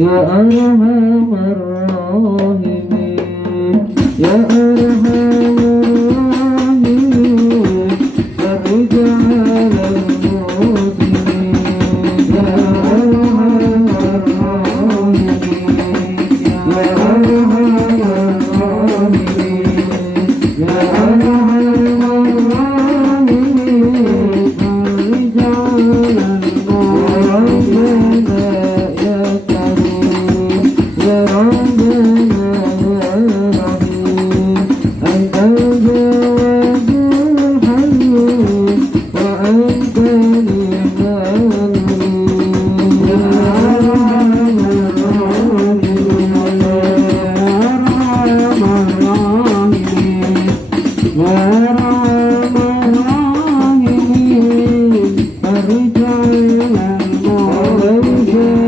ya arhamar rahimin, ya arhamar rahimin, farij 'alal muslimin, ya arhamar rahimin, ya arhamar rahimin, ya arhamar rahimin, farij 'alal muslimin, ya karim, ya rabbana ya rahim, antal jawadul halim wa antal limanul, ya arhamar rahimin, ya arhamar rahimin, ya arhamar rahimin, farij 'alal muslimin,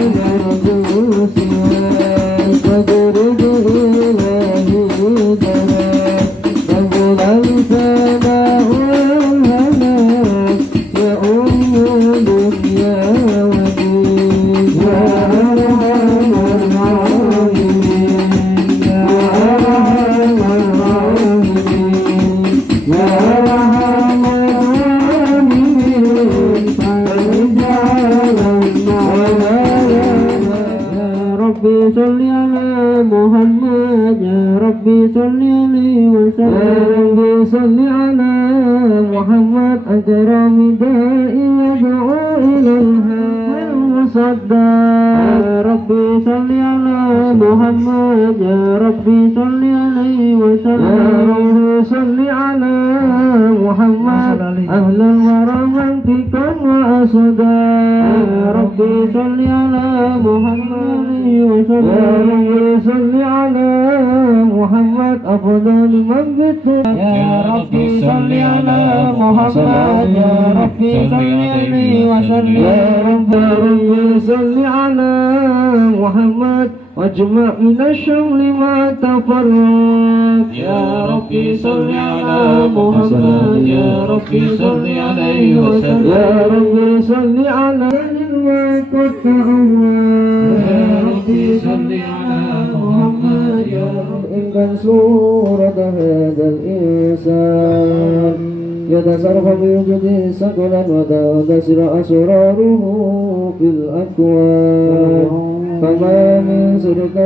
فاجرد إليه دماء فضل الفناء والهناء يا أم دنيا ودين، يا أرحم الراحمين، يا أرحم الراحمين، يا أرحم الراحمين، فرج على يا ربي صل على محمد، يا ربي صل عليه وسلم، يا ربي صل على محمد أكرم داعي يدعو إلى الهدى المصدى، يا ربي صل على محمد، يا ربي صل عليه وسلم، يا ربي صل على محمد أهلا ورحمتك وأسدا، يا ربي صل على محمد وسلم، يا ربي صل على محمد أفضل من بالتقى، يا ربي صل على محمد، يا ربي صل عليه وسلم، يا ربي صل على محمد واجمع من الشمل ما تفرق، يا ربي صل على محمد، يا ربي صل عليه وسلم، يا ربي صل على وقد تعود، يا ربي صل على محمد، يا رب إن صورة هذا الإنسان يتصرف بوجود سكنا وتنتشر أسراره في الأكوان، فما من سرك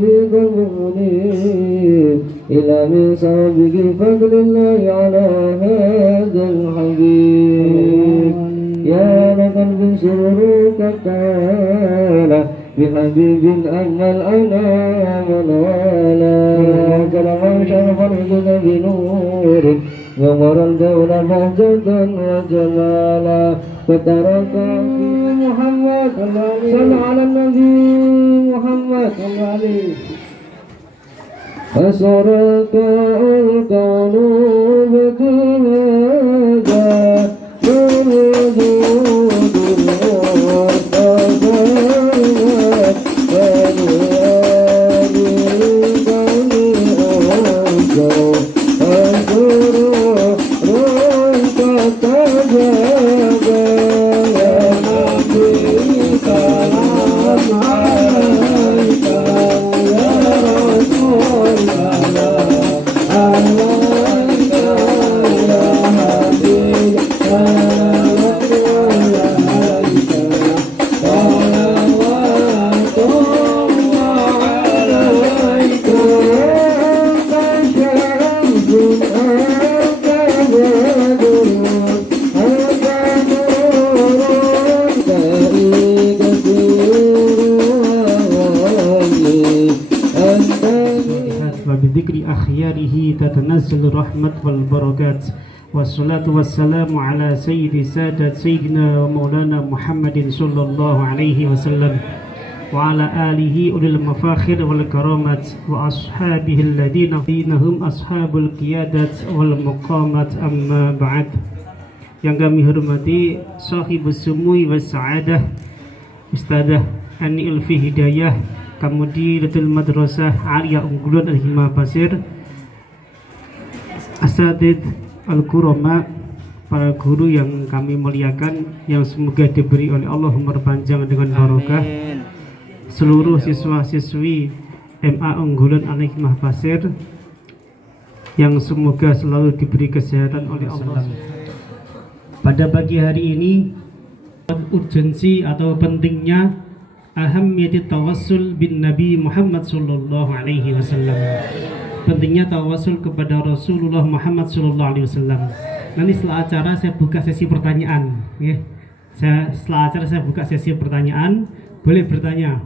في قلب منيب إلا من سبب فضل الله على هذا الحبيب، يا لقلب سرورك تعالى بحبيب أما الأنام الوالى، كلما شرف الوجود بنور غمر الكون بهجة وجلالا، فترك في محمد صلى على النبي محمد صلى عليه، فسرك الكون بكلها وجود والتفرد فلوالي الكون أنزل أسرارك تجاب، يا نبي سلام عليك يا رسول الله، عليك يا حبيب عليك صلوات الله عليك، أنت شمس أنت بدر أنت نور دائي كثير وغني أنت وبذكر أخياره تتنزل الرحمة والبركات، والصلاة والسلام على سيد سادة سيدنا ومولانا محمد صلى الله عليه وسلم وعلى آله أولي المفاخر والكرامات وأصحابه الذين هم أصحاب القيادة والمقامات. أما بعد. Yang kami hormati Sahibus Sumui was Sa'adah Ustadzah Ani Ulfi Hidayah Kamudiratul Madrasah Aliyah Unggulan Al-Himah Basir, Asatid Al-Kurama, para guru yang kami muliakan, yang semoga diberi oleh Allah umur panjang dengan barokah. seluruh siswa-siswi MA Unggulan Al-Hikmah Pasir yang semoga selalu diberi kesehatan oleh Allah. Pada pagi hari ini, urgensi atau pentingnya ahammiyati tawassul bin Nabi Muhammad sallallahu alaihi wasallam. Pentingnya tawassul kepada Rasulullah Muhammad sallallahu alaihi wasallam. Nanti setelah acara saya buka sesi pertanyaan, ya. Setelah acara saya buka sesi pertanyaan, boleh bertanya.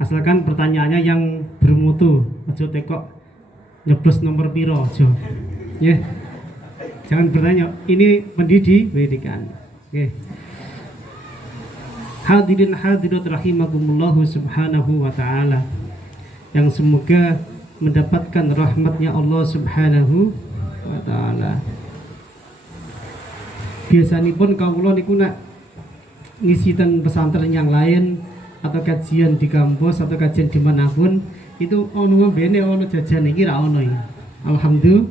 Asalkan pertanyaannya yang bermutu, ojo tekok nyeblos nomor piro aja. Ya. Jangan bertanya, ini pendidikan. Oke. Hadirin hadirat rahimakumullah subhanahu wa ta'ala, yang semoga mendapatkan rahmatnya Allah subhanahu wa ta'ala. Biasanya pun kawula niku nak ngisi ten pesantren yang lain atau kajian di kampus atau kajian dimanapun, itu ono bene ono jajan iki ra ono ya. Alhamdulillah.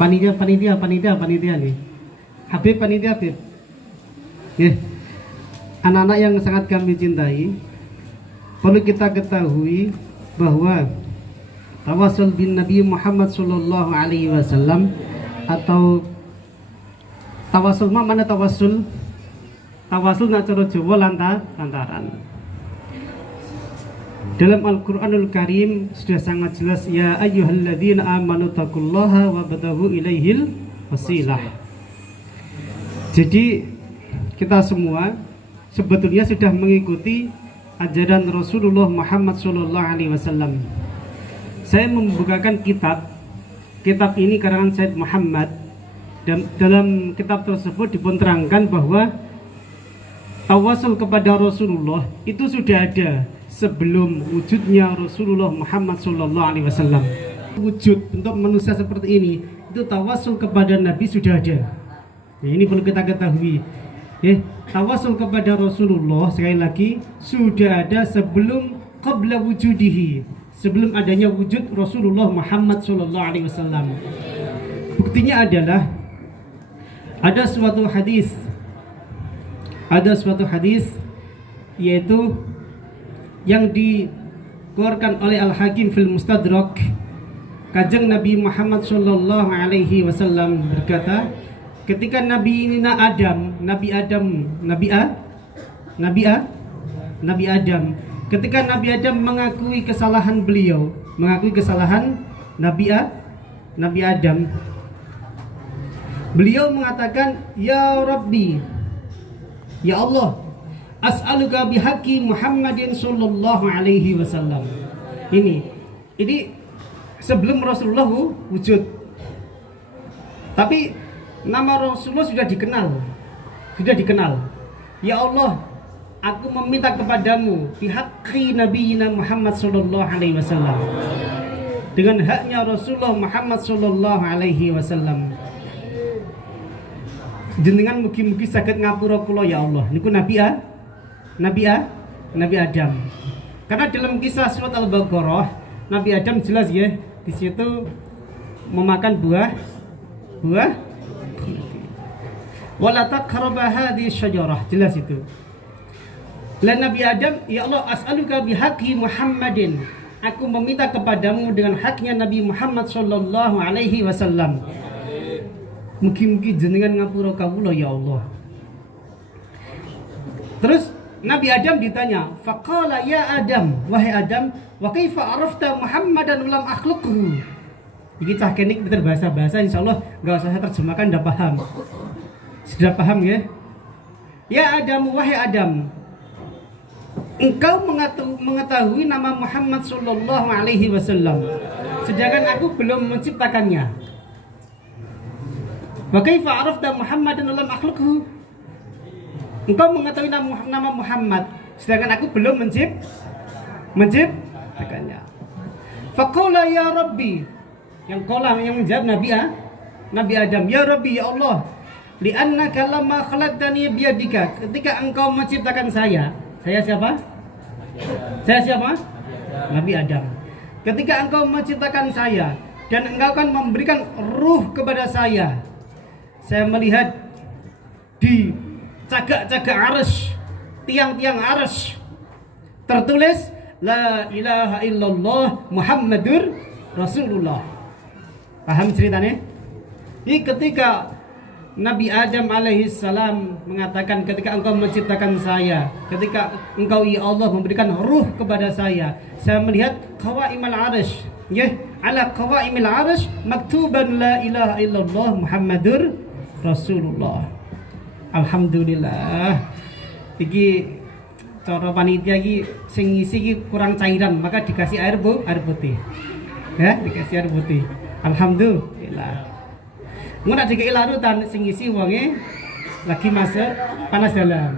Panitia nih. Habib panitia Habib. Ya. Anak-anak yang sangat kami cintai, perlu kita ketahui bahwa tawasul bin Nabi Muhammad sallallahu alaihi wasallam atau tawasul mana tawasul? Tawasul nak cara Jawa lantaran. Dalam Al-Qur'anul Karim sudah sangat jelas, ya ayyuhalladzina amanu taqullaha wa batahu ilaihil wasilah. Jadi kita semua sebetulnya sudah mengikuti ajaran Rasulullah Muhammad sallallahu alaihi wasallam. Saya membukakan kitab ini karangan Said Muhammad, dan dalam kitab tersebut dipenerangkan bahwa tawasul kepada Rasulullah itu sudah ada sebelum wujudnya Rasulullah Muhammad sallallahu alaihi wasallam. Wujud bentuk manusia seperti ini, itu tawasul kepada Nabi sudah ada. Nah, ini perlu kita ketahui. Tawasul kepada Rasulullah sekali lagi sudah ada sebelum qabla wujudihi, sebelum adanya wujud Rasulullah Muhammad sallallahu alaihi wasallam. Buktinya adalah ada suatu hadis yaitu yang dikeluarkan oleh Al-Hakim fil Mustadrak. Kanjeng Nabi Muhammad sallallahu alaihi wasallam berkata, ketika Nabi Adam, ketika Nabi Adam mengakui kesalahan Nabi Adam, beliau mengatakan, ya Rabbi, ya Allah, as'aluka bihaqqi Muhammadin sallallahu alaihi wasallam. Ini sebelum Rasulullah wujud. Tapi nama Rasulullah sudah dikenal. Ya Allah, aku meminta kepadamu bihaqqi nabiyina Muhammad sallallahu alaihi wasallam, dengan haknya Rasulullah Muhammad sallallahu alaihi wasallam. Jenengan mugi-mugi saged ngapura kula ya Allah. Niku Nabi Adam. Karena dalam kisah surat Al-Baqarah, Nabi Adam jelas ya, di situ memakan buah wala taqrabu hadhihi syajarah, jelas itu. Dan Nabi Adam, ya Allah, as'aluka bihaqqi Muhammadin, aku meminta kepadamu dengan haknya Nabi Muhammad sallallahu alaihi wasallam. Mugi-mugi jenengan ngapura kawula ya Allah. Terus Nabi Adam ditanya, faqala ya Adam, wahai Adam, wa kaifa arafta Muhammadan lam akhluqhu. Iki cah kenik pinter bahasa-bahasa, insyaallah enggak usah saya terjemahkan, udah paham. Sudah paham ya? Ya Adam, wahai Adam, engkau mengetahui nama Muhammad sallallahu alaihi wasallam, sedangkan aku belum menciptakannya. Wa kaifa arafta Muhammadan lam akhluqhu. Engkau mengetahui nama Muhammad, sedangkan aku belum menciptakannya. Faqala ya Rabbi, yang menjawab Nabi Adam, ya Rabbi, ya Allah, li'annaka lamma khalaqtani biyadika, ketika engkau menciptakan saya siapa? Nabi Adam. Ketika engkau menciptakan saya dan engkau akan memberikan ruh kepada saya melihat di cagak-cagak arsy tiang-tiang arsy tertulis la ilaha illallah Muhammadur Rasulullah. Paham ceritanya? Ini ketika Nabi Adam alaihissalam mengatakan, ketika engkau menciptakan saya, ketika engkau ya Allah memberikan ruh kepada saya melihat qawaimal arsy, ya, ala qawaimil arsy maktuban la ilaha illallah Muhammadur Rasulullah. Alhamdulillah. Iki cara panitia iki sing ngisi iki kurang cairan, maka dikasih air putih. Ya, dikasih air putih. Alhamdulillah. Mun nek dikei larutan sing ngisi wonge lagi masuk panas dalam.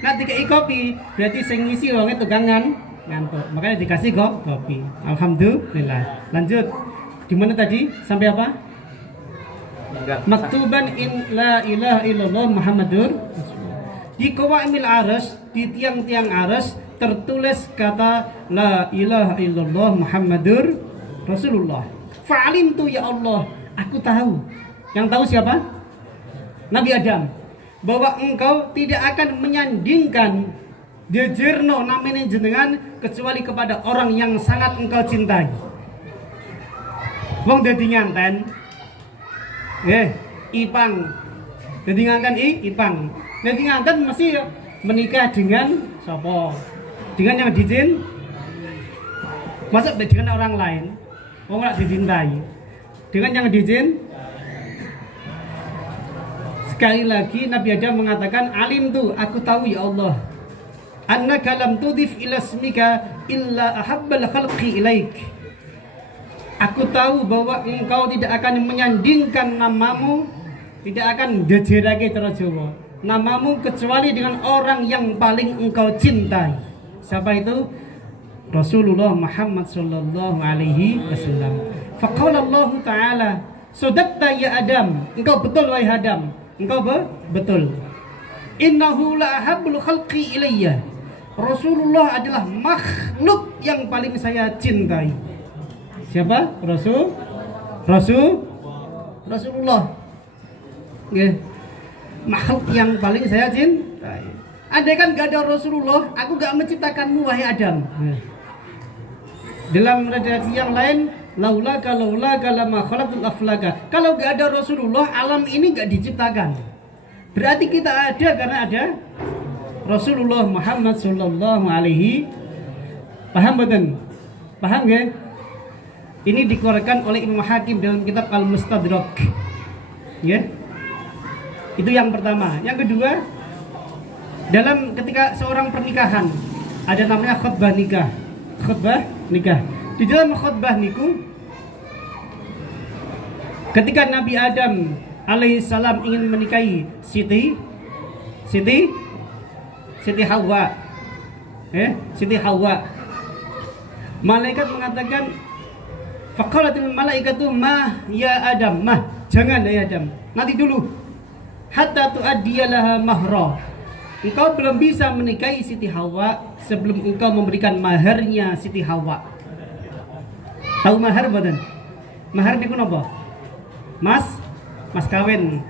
Nek dikei kopi berarti sing ngisi wonge tugangan ngantuk. Makanya dikasih kopi. Alhamdulillah. Lanjut. Di mana tadi? Sampai apa? Maktuban in la ilaha illallah Muhammadur Rasulullah. Di qawaimil arsy, di tiang-tiang arsy tertulis kata la ilaha illallah Muhammadur Rasulullah. Fa'alimtu ya Allah, aku tahu. Yang tahu siapa? Nabi Adam. Bahwa engkau tidak akan menyandingkan jejerno namanya jenengan kecuali kepada orang yang sangat engkau cintai. Wong dadi nganten. Ipang. Dadi nganten Ipang. Dadi nganten mesti menikah dengan sapa? Dengan yang dijin. Masa dengan orang lain? Wong ora dicintai. Dengan yang dijin. Sekali lagi Nabi Adam mengatakan, alim tu, aku tahu ya Allah, annaka lam tudif ila ismika illa ahabbal khalqi ilaik. Aku tahu bahwa engkau tidak akan menyandingkan namamu, tidak akan jejerake cara Jawa, namamu kecuali dengan orang yang paling engkau cintai. Siapa itu? Rasulullah Muhammad sallallahu alaihi wasallam. Faqala Allah Ta'ala, sadaqta ya Adam, engkau betul wahai Adam. Engkau betul. Innahu la ahabbul khalqi ilayya. Rasulullah adalah makhluk yang paling saya cintai. Siapa? Rasulullah. Ya. Makhluk yang paling saya cintai. Andai kan gak ada Rasulullah, aku gak menciptakanmu wahai Adam. Ya. Dalam redaksi yang lain, laulaka lama khalaqtul aflaka. Kalau gak ada Rasulullah, alam ini gak diciptakan. Berarti kita ada karena ada Rasulullah Muhammad sallallahu alaihi. Paham betul? Paham gak? Ini dikeluarkan oleh Imam Hakim dalam kitab Al-Mustadrak. Ya. Itu yang pertama. Yang kedua, dalam ketika seorang pernikahan ada namanya khutbah nikah. Khutbah nikah. Di dalam khutbah niku, ketika Nabi Adam alaihissalam ingin menikahi Siti Hawa, Siti Hawa, malaikat mengatakan, faqalatil malaikatu ma ya Adam, jangan ya Adam, nanti dulu, hatta tu'addiyalaha mahra. Engkau belum bisa menikahi Siti Hawa sebelum engkau memberikan maharnya Siti Hawa. Tahu mahar badan? Mahar niku napa? Mas kawin.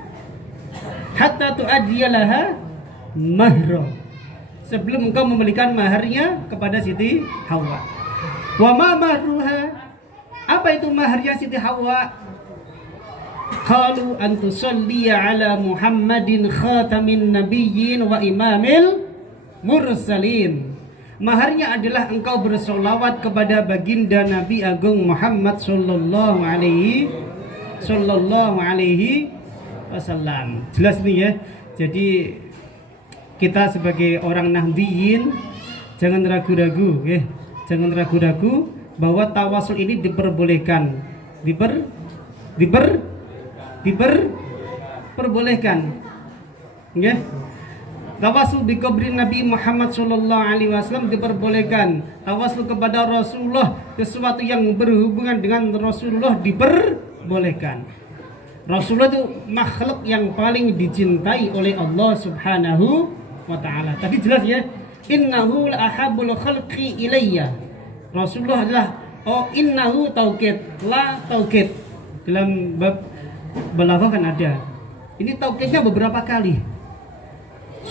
Hatta tu'addiyalaha mahra. Sebelum engkau memberikan maharnya kepada Siti Hawa. Wa ma mahruha? Apa itu maharnya Siti Hawa? Qalu an tusalli ala Muhammadin khatamin nabiyyin wa imamil mursalin. Maharnya adalah engkau bersolawat kepada baginda Nabi Agung Muhammad sallallahu alaihi wasallam. Jelas nih ya. Jadi kita sebagai orang nahdiyin jangan ragu-ragu ya. Jangan ragu-ragu bahwa tawasul ini diperbolehkan. Diperbolehkan. Ya. Tawasul di kubri Nabi Muhammad sallallahu alaihi wasallam diperbolehkan. Tawasul kepada Rasulullah, sesuatu yang berhubungan dengan Rasulullah diperbolehkan. Rasulullah itu makhluk yang paling dicintai oleh Allah Subhanahu wa taala. Tadi jelas ya, innahu la ahabbul khalqi ilayya. Rasulullah adalah innahu taukid, la taukid. Dalam bab balaghah kan ada. Ini taukidnya beberapa kali.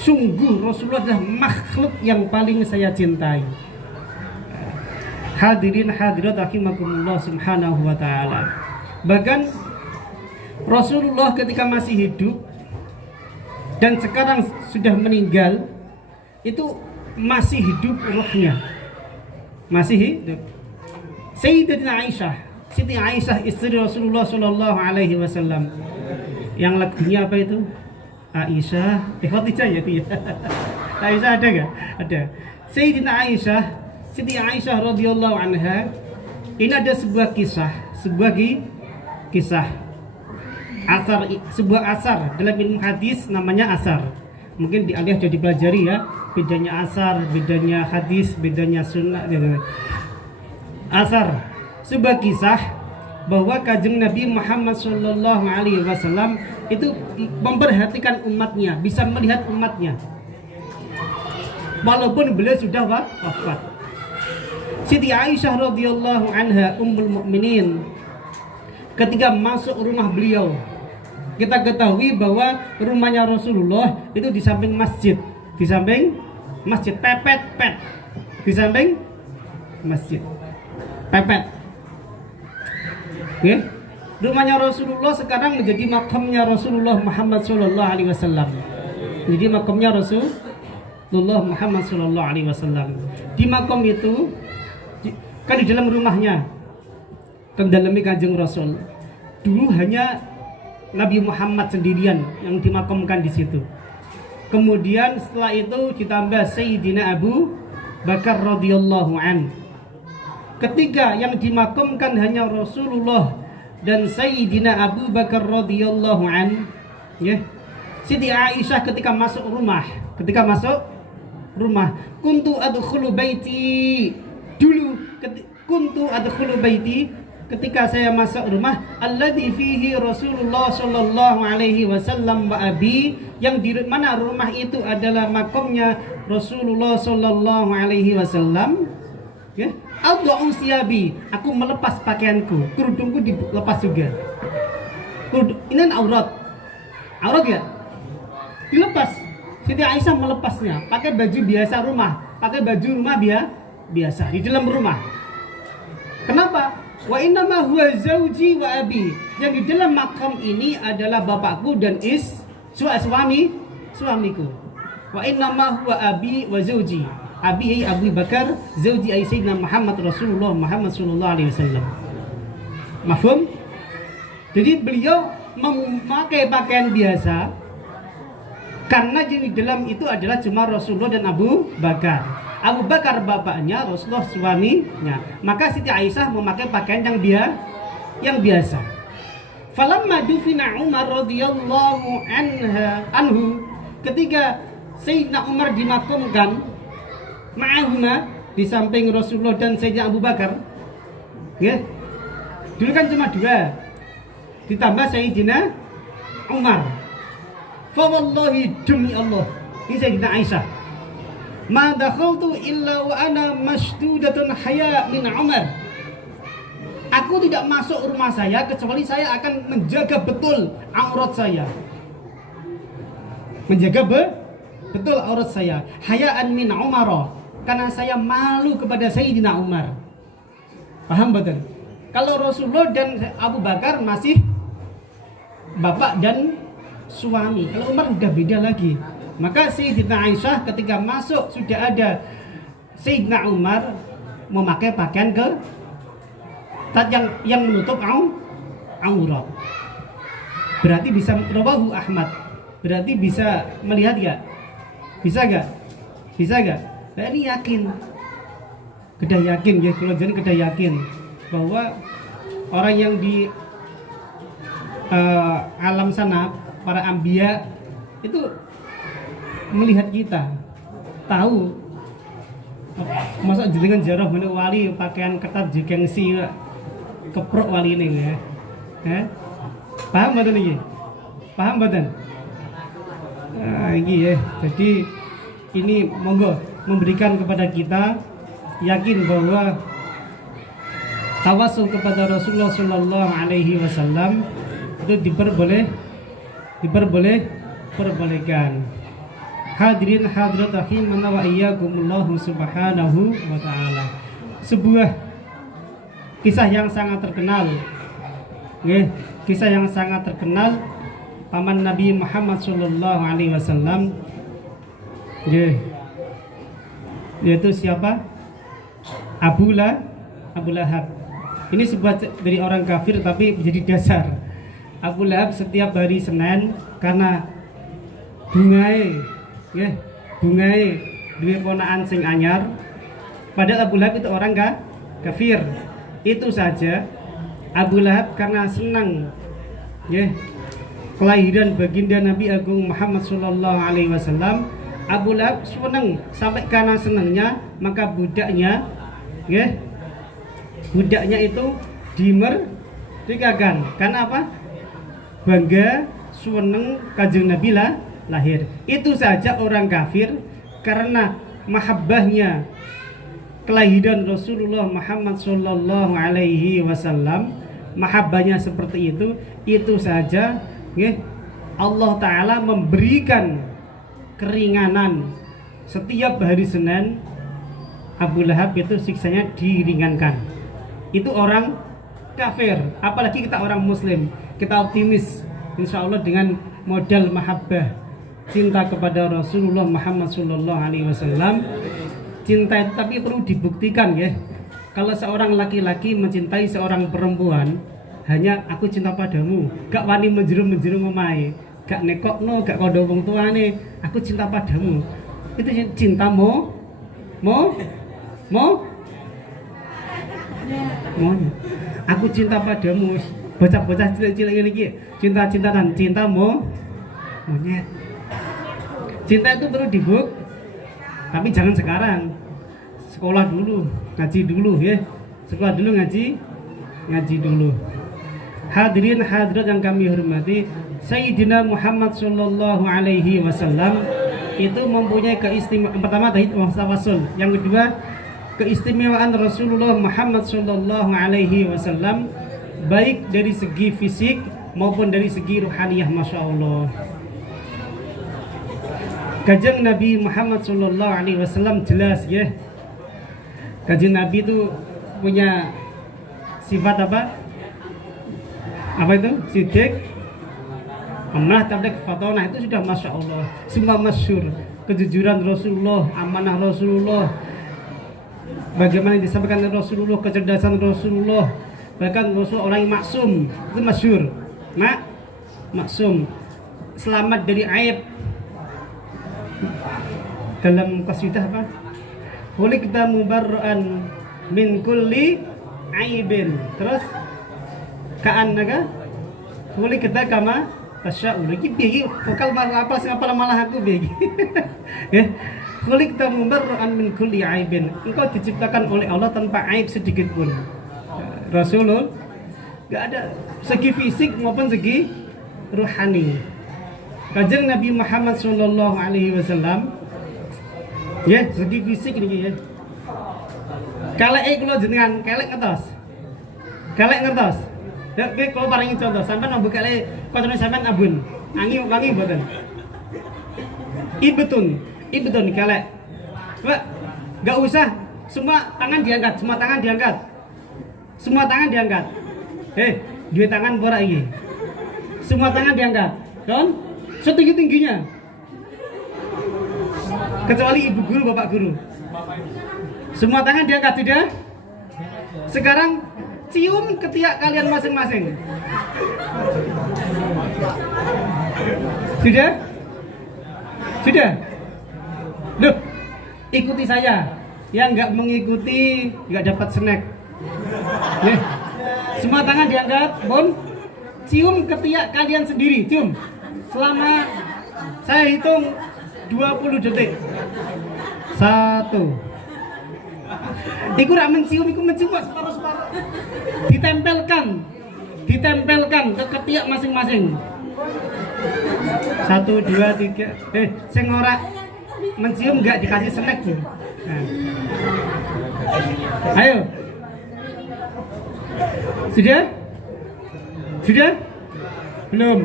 sungguh Rasulullah adalah makhluk yang paling saya cintai. Hadirin hadirat rahimakumullah subhanahu wa ta'ala. Bahkan Rasulullah ketika masih hidup dan sekarang sudah meninggal, itu masih hidup rohnya, masih hidup. Sayyidatina Aisyah, Siti Aisyah istri Rasulullah Shallallahu Alaihi Wasallam, yang lagunya apa itu? Aisyah, Khadijah ya itu ya. Aisyah ada nggak? Ada. Sayyidina Aisyah, Siti Aisyah radhiyallahu anha, ini ada sebuah kisah, kisah asar, sebuah asar dalam ilmu hadis namanya asar. Mungkin di alih sudah dipelajari ya, bedanya asar, bedanya hadis, bedanya sunnah. Asar, sebuah kisah bahwa Kanjeng Nabi Muhammad Shallallahu Alaihi Wasallam itu memperhatikan umatnya, bisa melihat umatnya, walaupun beliau sudah wafat. Siti Aisyah radhiyallahu anha ummul mukminin, ketika masuk rumah beliau, kita ketahui bahwa rumahnya Rasulullah itu di samping masjid, pepet, di samping masjid, pepet. Oke, rumahnya Rasulullah sekarang menjadi makamnya Rasulullah Muhammad Sallallahu Alaihi Wasallam. Jadi makamnya Rasulullah Muhammad Sallallahu Alaihi Wasallam. Di makam itu kan di dalam rumahnya, terdalami Kanjeng Rasul. Dulu hanya Nabi Muhammad sendirian yang dimakamkan di situ. Kemudian setelah itu ditambah Sayyidina Abu Bakar radhiyallahu an. Ketiga yang dimakamkan hanya Rasulullah dan Sayyidina Abu Bakar radhiyallahu an. Ya. Siti Aisyah ketika masuk rumah, kuntu adkhulu baiti, dulu kuntu adkhulu baiti, ketika saya masuk rumah, alladzi fihi Rasulullah sallallahu alaihi wasallam wa abi, yang di mana rumah itu adalah makamnya Rasulullah sallallahu alaihi wasallam. Ya, adhu siyabi, aku melepas pakaianku, kerudungku dilepas juga. Ini aurat ya, dilepas. Siti Aisyah melepasnya, pakai baju biasa rumah, biasa di dalam rumah. Kenapa? Wa innama huwa zauji wa abi, yang di dalam makam ini adalah bapakku dan suamiku. Wa innama huwa abi wa zauji, abi Abu Bakar, zauji Sayyidina Muhammad Rasulullah Muhammad sallallahu alaihi wasallam. Mafhum? Jadi beliau memakai pakaian biasa karena di dalam itu adalah cuma Rasulullah dan Abu Bakar. Abu Bakar bapaknya, Rasulullah suaminya. Maka Siti Aisyah memakai pakaian yang biasa. Falamma dufina Umar radhiyallahu anhu, ketika Sayyidina Umar dimakamkan ma'ahuma, di samping Rasulullah dan Sayyidina Abu Bakar. Ya. Dulu kan cuma dua. Ditambah Sayyidina Umar. Fa wallahi demi Allah, ini Sayyidina Aisyah, ma dakhaltu illa wa ana masdudatun haya min Umar. Aku tidak masuk rumah saya kecuali saya akan menjaga betul aurat saya. Menjaga betul aurat saya. Hayaan min Umar, karena saya malu kepada Sayyidina Umar. Paham betul? Kalau Rasulullah dan Abu Bakar masih bapak dan suami, kalau Umar udah beda lagi. Maka Sayyidina Aisyah ketika masuk sudah ada Sayyidina Umar memakai pakaian yang menutup aurat. Berarti bisa rawahu Ahmad. Berarti bisa melihat gak? Bisa gak? Nah, ini yakin. Kedah yakin ya, kalau jangan kedah yakin bahwa orang yang di alam sana, para anbiya itu melihat kita, tahu. Masa jenengan jarah mana wali pakaian ketat jegengsi keprok wali ini ya. Paham betul ini? Paham betul? Ini ya. Jadi ini monggo memberikan kepada kita yakin bahwa tawasul kepada Rasulullah Sallallahu Alaihi Wasallam itu diperbolehkan. Hadirin hadirat rahimana wa iyyakumullahu subhanahu wa ta'ala. Sebuah kisah yang sangat terkenal. Kisah yang sangat terkenal paman Nabi Muhammad sallallahu alaihi wasallam. Yaitu siapa? Abu Lahab. Ini sebuah dari orang kafir tapi menjadi dasar. Abu Lahab setiap hari Senin karena bungai duwe ponaan sing anyar. Padahal Abu Lahab itu orang kafir. Itu saja Abu Lahab karena senang kelahiran baginda Nabi Agung Muhammad sallallahu alaihi wasallam. Abu Lahab senang, sampai karena senangnya maka budaknya itu dimerdekakan. Karena apa? Bangga senang kanjeng Nabi lahir. Itu saja orang kafir karena mahabbahnya kelahiran Rasulullah Muhammad sallallahu alaihi wasallam, mahabbahnya seperti itu saja Allah Ta'ala memberikan keringanan. Setiap hari Senin Abu Lahab itu siksanya diringankan. Itu orang kafir. Apalagi kita orang muslim, kita optimis insya Allah dengan modal mahabbah, cinta kepada Rasulullah Muhammad sallallahu alaihi wasallam. Cinta itu tapi perlu dibuktikan Kalau seorang laki-laki mencintai seorang perempuan, hanya aku cinta padamu, gak wani menjerum omahe, gak nekokno, gak kondo wong tuane, aku cinta padamu. Itu cinta mo. Aku cinta padamu. Bocah-bocah cilik-cilik ini cinta-cintaan, cinta monyet. Cinta itu perlu dibuk, tapi jangan sekarang. Sekolah dulu, ngaji dulu Sekolah dulu, ngaji dulu. Hadirin hadirat yang kami hormati, Sayyidina Muhammad sallallahu alaihi wasallam itu mempunyai keistimewaan. Pertama tadi tawasul, yang kedua keistimewaan Rasulullah Muhammad sallallahu alaihi wasallam baik dari segi fisik maupun dari segi ruhaniyah, masya Allah. Kanjeng Nabi Muhammad sallallahu alaihi wasallam jelas Kanjeng Nabi itu punya sifat apa? Apa itu? Sidik, amanah, tabligh, fatonah, itu sudah masya Allah. Semua masyhur. Kejujuran Rasulullah, amanah Rasulullah, bagaimana yang disampaikan Rasulullah, kecerdasan Rasulullah. Bahkan Rasulullah orang yang maksum, itu masyhur. Maksum, selamat dari aib. Dalam qasidah apa? Khuliqta mubarra'an min kulli aibin. Terus ka'annaka khuliqta kama tasya'u. Iki vokal malah aku bihi. Khuliqta mubarra'an min kulli aibin. Engkau diciptakan oleh Allah tanpa aib sedikit pun. Rasulullah enggak ada segi fisik maupun segi ruhani. Kanjeng Nabi Muhammad sallallahu alaihi wasallam segi fisik ini Kelek kula jenengan, kelek ngertos. Ya kula paringi contoh, sampean ambu kelek koncone sampean abun. Wangi mboten? Ibetun kelek. Pak, enggak usah semua tangan diangkat. Dua tangan ora iki. Semua tangan diangkat. Kan? Setinggi-tingginya. Kecuali ibu guru, bapak guru. Semua tangan diangkat sudah. Sekarang cium ketiak kalian masing-masing. Sudah? Loh, ikuti saya. Yang nggak mengikuti nggak dapat snack. Semua tangan diangkat, Bon. Cium ketiak kalian sendiri, cium. Selama saya hitung 20 detik. 1. Iku rak mencium, separuh-separuh. Ditempelkan ke ketiak masing-masing. 1, 2, 3. Sing ora mencium enggak dikasih snack, Bu. Nah. Ayo. Sudah? Belum.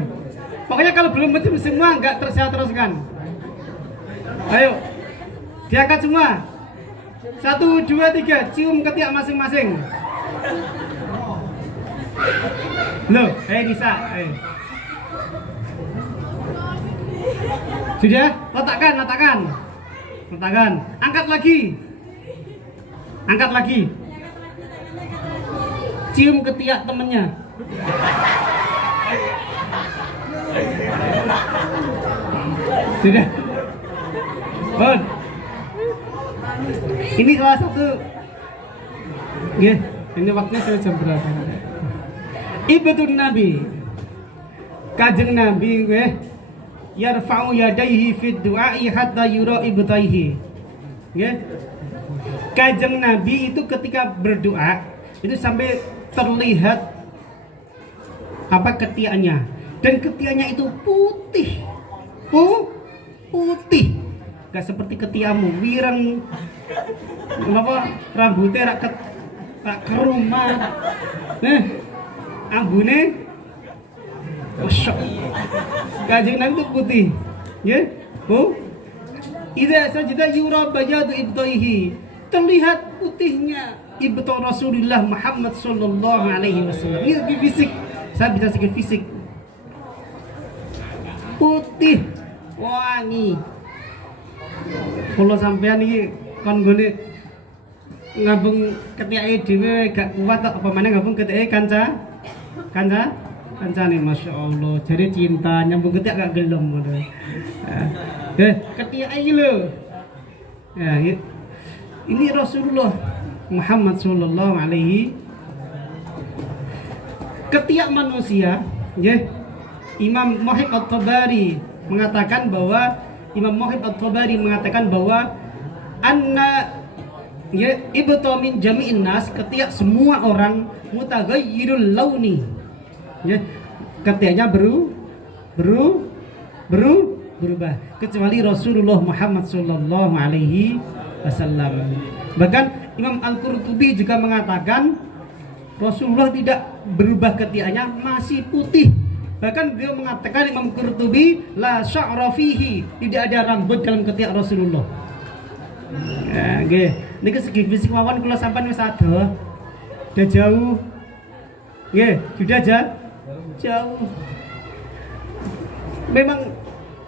Pokoknya kalau belum mencium semua enggak saya teruskan. Ayo, diangkat semua. 1, 2, 3, cium ketiak masing-masing. Loh, bisa. Sudah? Letakkan. Angkat lagi. Cium ketiak temennya. Sudah. Bon. Ini salah satu. Ini waktunya saya jam berapa? Ibtun Nabi. Kajeng Nabi yarfa'u yadayhi fid du'a'i hatta yura ibtaihi. Kajeng Nabi itu ketika berdoa itu sampai terlihat ketiaknya, dan ketiaknya itu putih. Gak seperti ketiakmu wireng rambutnya rak kerumah. Ambune Masya Allah. Kajeng Nabi itu putih. Idza sajada yura bayadu ibtaihi. Terlihat putihnya ibtu Rasulullah Muhammad sallallahu alaihi wasallam. Ini segi fisik. Saya bisa segi fisik. Putih, wangi. Kalau sampean iki kon gone ngabung ketiyake dhewe gak kuat apa maneh ngabung ketiyake kancane Masya Allah, jari cinta nyambung ketiak gak gelem ngono. Ketiak iki lho. Ini Rasulullah Muhammad sallallahu alaihi. Ketiak manusia, Imam Muhib At-Tabari mengatakan bahwa anna ibtu min jami'in nas, ketiak semua orang mutaghayyirul launi. Ketiaknya berubah kecuali Rasulullah Muhammad sallallahu alaihi wasallam. Bahkan Imam Al-Qurtubi juga mengatakan Rasulullah tidak berubah ketiaknya, masih putih. Bahkan beliau mengatakan, Imam Qurtubi, la sya'ra fihi, tidak ada rambut dalam ketiak Rasulullah. Ini segi fisik mawon kula sampean wis ada. Sudah jauh. Sudah jauh. Memang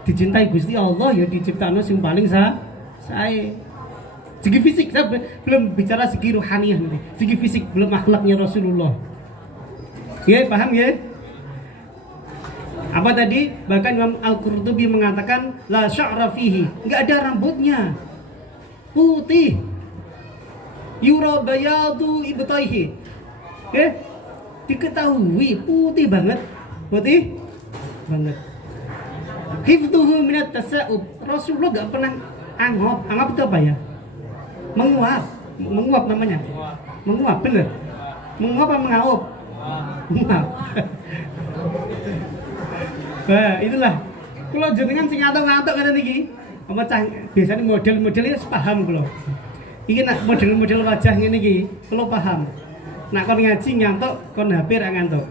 dicintai Gusti Allah ya diciptakno sing paling sae. Segi fisik saya belum bicara segi rohaniah nanti. Segi fisik belum akhlaknya Rasulullah. Paham ya? Apa tadi? Bahkan Imam Al-Qurtubi mengatakan la sya'ra fihi, enggak ada rambutnya. Putih. Yura bayadu ibtaihi. Diketahui putih banget. Hifdhuhu minat tasa'ub. Rasulullah enggak pernah angop. Angop itu apa ya? Menguap namanya. Menguap bener. Menguap apa mengaup? Menguap. Nah, itulah. Kalau jenengan sing ngantuk-ngantuk kata niki, apa biasanya model-modelnya paham kula. Iki nak model-model wajah ngene iki, kula paham. Nak kon ngaji ngantuk, kon HP ra ngantuk.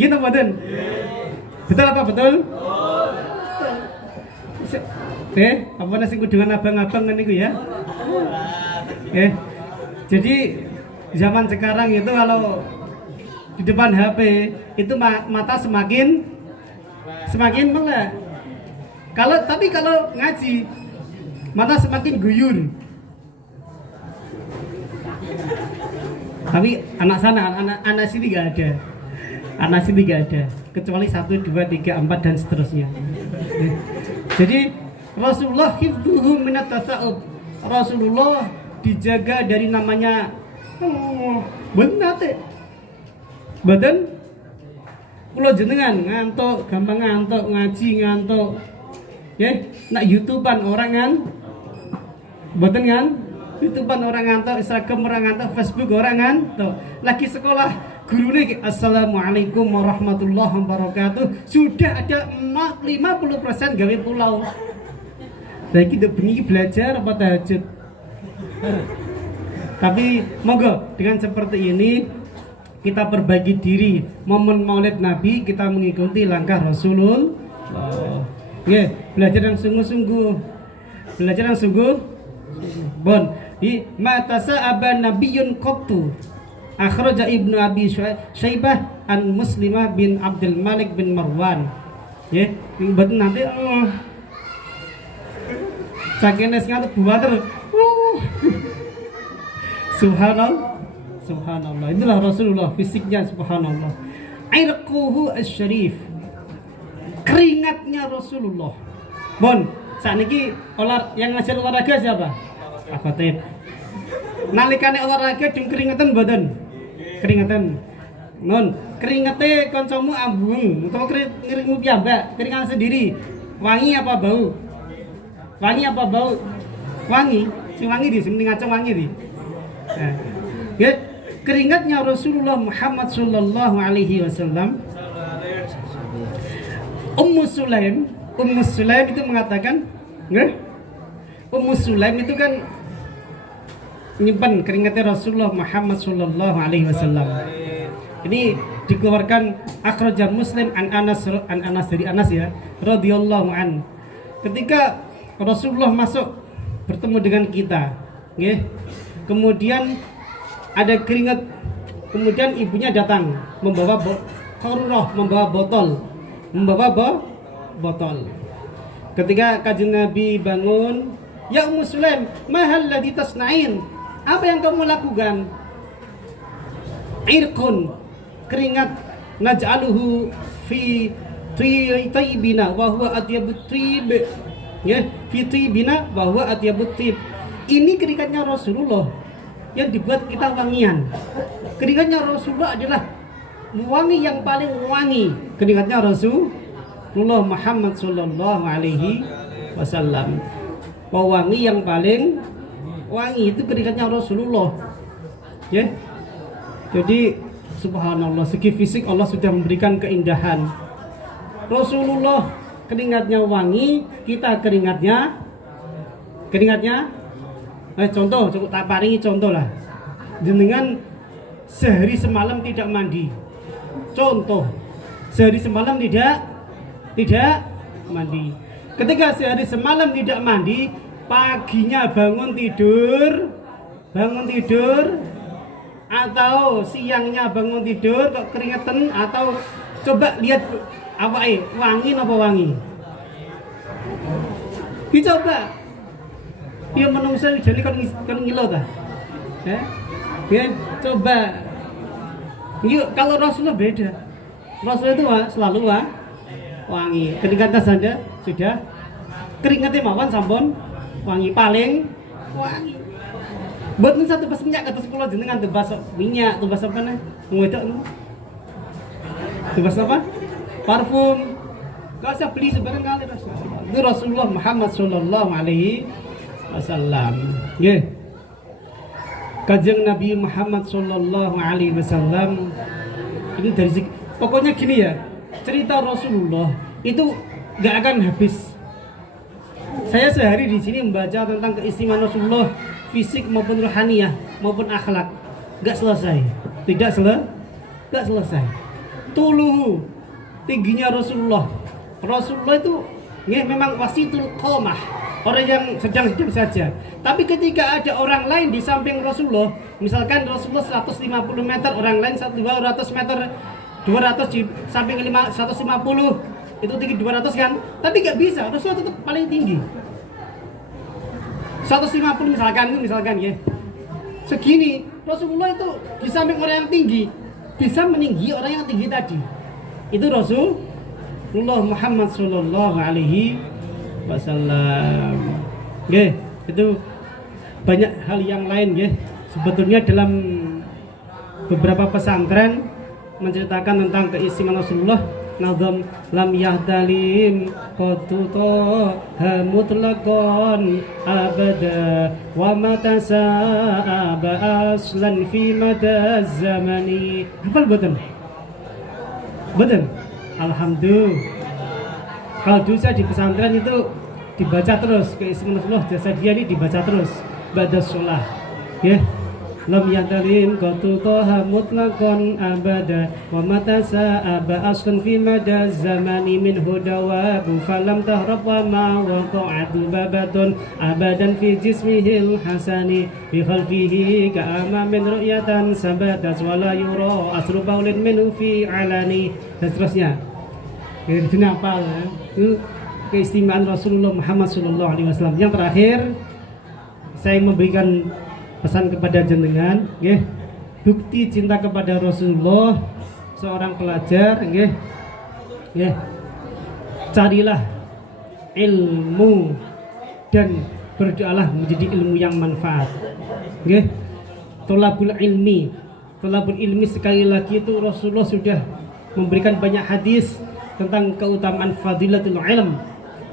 Gitu mboten? Betul apa betul? Apa nasi dengan abang-abang kan itu ya? Jadi zaman sekarang itu kalau di depan HP itu mata semakin melek. Tapi kalau ngaji mata semakin guyur. Tapi anak sini nggak ada. Anak sini nggak ada. Kecuali 1, 2, 3, 4 dan seterusnya. Jadi Rasulullah hifdhuhu minat tasa'ub. Rasulullah dijaga dari namanya badan. Kalau jenengan ngantuk, gampang ngantuk, ngaji ngantuk. Nak YouTubean orang kan? Boten kan? YouTubean orang ngantuk, Instagram orang ngantuk, Facebook orang ngantuk. Lagi sekolah gurune assalamualaikum warahmatullahi wabarakatuh. Sudah ada 50% gawe pulau. Lagi udah bengi belajar apa tahajud. Tapi monggo dengan seperti ini kita perbaiki diri. Momen Maulid Nabi kita mengikuti langkah Rasulullah. Belajar yang sungguh-sungguh. Belajar yang sungguh. Bon, di matasa aban nabiyun qattu. Akhraja Ibnu Abi Syaibah an Muslimah bin Abdul Malik bin Marwan. Ya, betul nanti sakenes ngantuk buater. Subhanallah. Subhanallah. Itulah Rasulullah fisiknya subhanallah. Irquhu asy-syarif. Keringatnya Rasulullah. Bon, saat ini yang ngajar olahraga siapa? Pak Khatib. Nalikane olahraga jum keringetan badan. Keringetan. Non, keringete kancamu ambung, utawa keringetmu piyambak, keringan sendiri. Wangi apa bau? Wangi apa bau? Wangi. Sing wangi di sing ngaco wangi di. Nah. Ya, keringatnya Rasulullah Muhammad sallallahu alaihi wasallam. Ummu Sulaim itu mengatakan, nggih? Ummu Sulaim itu kan nyimpan keringatnya Rasulullah Muhammad sallallahu alaihi wasallam. Ini dikeluarkan akhraja Muslim an Anas dari Anas ya, radhiyallahu an. Ketika Rasulullah masuk bertemu dengan kita, nggih. Kemudian ada keringat, kemudian ibunya datang membawa botol. Ketika Kanjeng Nabi bangun, ya Ummu Sulaim, mahal ladzi tasna'in? Apa yang kamu lakukan? Irqun, keringat, naj'aluhu fi tayyibina wa huwa atyabut tayyib. Ya, fi tayyibina wa huwa atyabut tayyib. Ini keringatnya Rasulullah yang dibuat kita wangian. Keringatnya Rasulullah adalah wangi yang paling wangi. Keringatnya Rasulullah Muhammad sallallahu alaihi wasallam. Wangi yang paling wangi itu keringatnya Rasulullah. Ya. Jadi subhanallah, segi fisik Allah sudah memberikan keindahan. Rasulullah keringatnya wangi, kita keringatnya contoh, cukup tak paringi contoh lah. Jenengan sehari semalam tidak mandi. Contoh, sehari semalam tidak mandi. Ketika sehari semalam tidak mandi, paginya bangun tidur atau siangnya bangun tidur kok keringetan, atau coba lihat wangi apa wangi? Dicoba. Dia menungsa jadi kan ngilo ta. Ya, coba. Yuk, kalau Rasulullah beda. Rasulullah itu selalu wangi. Keringatnya saja sudah keringatnya mawon sampun wangi, paling wangi. Buat satu pas minyak atas pulau jenengan tebas minyak, tebas apa nih? Ngedok nih. Tebas apa? Parfum. Gak usah beli sebarang kali Rasulullah. Itu Rasulullah Muhammad sallallahu alaihi wasallam. Nggih. Kanjeng Nabi Muhammad sallallahu alaihi wasallam ini dari pokoknya gini ya. Cerita Rasulullah itu gak akan habis. Saya sehari di sini membaca tentang keistimewaan Rasulullah, fisik maupun rohaniyah maupun akhlak, gak selesai. Tidak selesai. Tuluhu, tingginya Rasulullah. Rasulullah itu memang wasitul qomah, orang yang sedang-sedang saja. Tapi ketika ada orang lain di samping Rasulullah, misalkan Rasulullah 150 meter, orang lain 200 meter, 200 di samping 150, itu tinggi 200 kan? Tapi gak bisa, Rasulullah tetap paling tinggi. 150 misalkan ya. Segini, Rasulullah itu di samping orang yang tinggi, bisa meninggi orang yang tinggi tadi. Itu Rasulullah Muhammad sallallahu alaihi wasallam. Nggih, itu banyak hal yang lain ya. Sebetulnya dalam beberapa pesantren menceritakan tentang keistimewaan Rasulullah. Nazam lam yahdalim qatuto mutlaqan abada wa matasaba aslan fi mada zamani. Hafal betul? Betul? Alhamdulillah. Kalau dulu saya di pesantren itu dibaca terus keistimewaan Rasulullah, jasa dia ini dibaca terus ba'da sholah ya. lam yatalim qatu toha mutlaqan abada wa mata sa'aba askan fi mada zamani min hudawabu falam tahrab wa ma waqa'atu babatun abadan fi jismihil hasani bi khalfihi ka'ama min ru'yatan sabatas wala yura asru baulin minhu fi alani dan seterusnya. Itu hafal ya. Itu keistimewaan Rasulullah Muhammad SAW. Yang terakhir saya memberikan pesan kepada jenengan, nggih, bukti cinta kepada Rasulullah seorang pelajar, nggih. Nggih. Carilah ilmu dan berdoalah menjadi ilmu yang manfaat. Nggih. Thalabul ilmi sekali lagi itu Rasulullah sudah memberikan banyak hadis tentang keutamaan fadilatul ilm.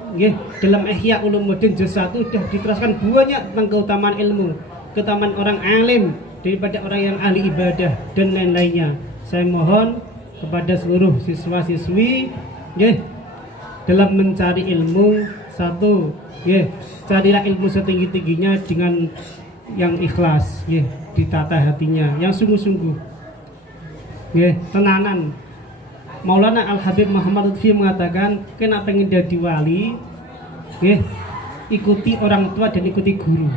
Nggih, dalam Ihya Ulumuddin juz 1 sudah diteraskan banyak tentang keutamaan ilmu. Keutamaan orang alim daripada orang yang ahli ibadah dan lain-lainnya. Saya mohon kepada seluruh siswa-siswi, nggih, dalam mencari ilmu, satu, nggih, carilah ilmu setinggi-tingginya dengan yang ikhlas, nggih, ditata hatinya, yang sungguh-sungguh, nggih, tenanan. Maulana Al-Habib Muhammad Lutfi mengatakan, kena pengen jadi wali, nggih, ikuti orang tua dan ikuti guru.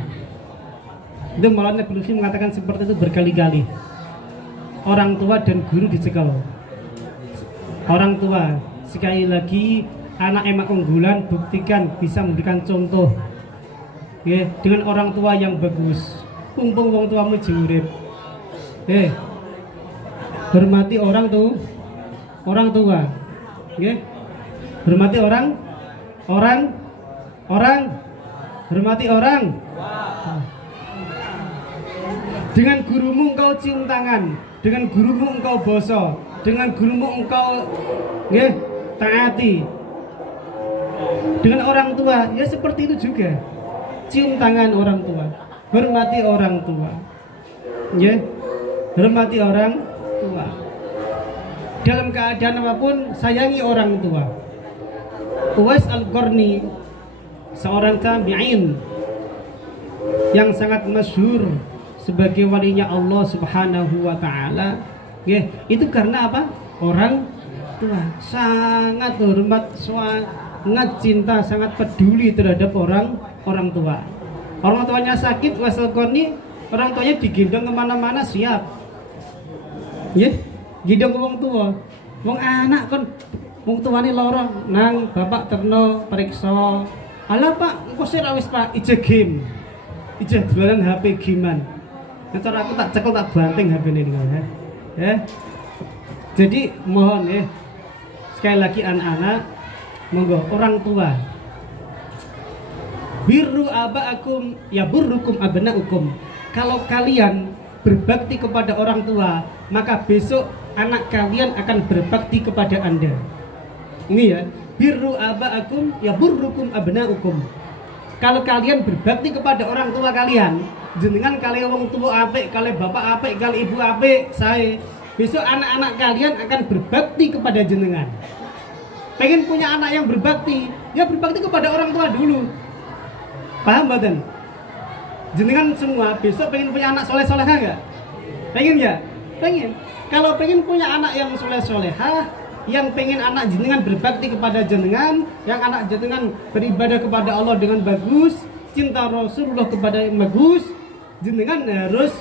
Itu Maulana Lutfi mengatakan seperti itu berkali-kali. Orang tua dan guru dicekel. Orang tua, sekali lagi, anak emak unggulan, buktikan bisa memberikan contoh, nggih, dengan orang tua yang bagus. Mumpung wong tuamu jurip, hormati orang tua, nggih, hormati orang, hormati orang. Dengan gurumu engkau cium tangan, dengan gurumu engkau boso, dengan gurumu engkau, nggih, taati. Dengan orang tua ya seperti itu juga, cium tangan orang tua, hormati orang tua, nggih, hormati orang tua. Dalam keadaan apapun sayangi orang tua. Uwais Al-Qarni, seorang tabi'in yang sangat masyhur sebagai walinya Allah Subhanahu wa taala, nggih, itu karena apa? Orang tua sangat hormat, sangat cinta, sangat peduli terhadap orang tua. Orang tuanya sakit, Uwais Al-Qarni, orang tuanya digendong kemana-mana siap, nggih, gendong wong tua. Wong anak kon wong tuane lara nang bapak terno periksa. Alah Pak, engko sira wis Pak ije game. Ije dolanan HP giman. Nek cara aku tak cekel tak banting HP-ne niku ya. Jadi mohon ya, sekali lagi anak-anak, monggo orang tua, birru abaakum ya burrukum abnaukum. Kalau kalian berbakti kepada orang tua, maka besok anak kalian akan berbakti kepada Anda. Ini ya, birru abaakum ya burrukum abnaukum. Kalau kalian berbakti kepada orang tua kalian, jenengan kali wong tua apik, kali bapak apik, kali ibu apik, saya besok anak-anak kalian akan berbakti kepada jenengan. Pengen punya anak yang berbakti, ya berbakti kepada orang tua dulu. Paham mboten? Jenengan semua besok pengen punya anak soleh-solehah enggak? Pengen ya? Pengen. Kalau pengen punya anak yang soleh-solehah, yang pengen anak jenengan berbakti kepada jenengan, yang anak jenengan beribadah kepada Allah dengan bagus, cinta Rasulullah kepada yang bagus, jenengan harus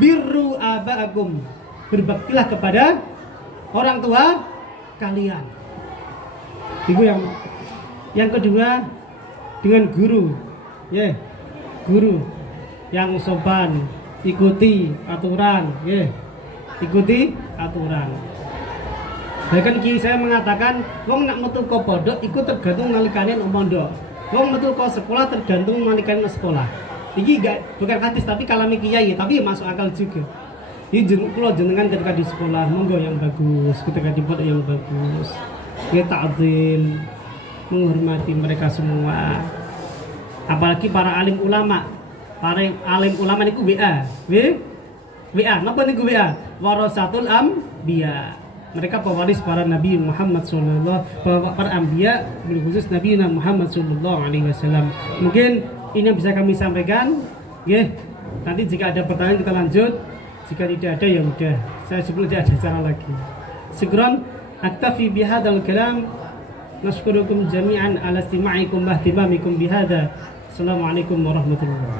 birru abaakum, berbaktilah kepada orang tua kalian. Itu yang kedua, dengan guru, ya, guru yang sopan, ikuti aturan, ya, ikuti aturan. Bahkan ki saya mengatakan, wong nak metu ke pondok, ikut tergantung nalikane nang pondok. Wong metu ke sekolah tergantung nalikane nang sekolah. Iki bukan hadis tapi kalami kiai, tapi masuk akal juga. Kalau jenengan ketika di sekolah, monggo yang bagus, ketika di pondok yang bagus. Kita ta'zim, menghormati mereka semua. Apalagi para alim ulama. Para alim ulama niku WA. WA, napa niku WA? Warasatul anbiya. Mereka pewaris para Nabi Muhammad SAW, para anbiya, khusus Nabi Muhammad SAW. Mungkin ini yang bisa kami sampaikan. Nanti jika ada pertanyaan kita lanjut. Jika tidak ada ya udah. Saya sebelum tidak ada cara lagi. Syukran. Aktafi bihadzal kalam. Nashkurukum jami'an ala istima'ikum wa ihtimamikum bihadza. Assalamualaikum warahmatullahi wabarakatuh.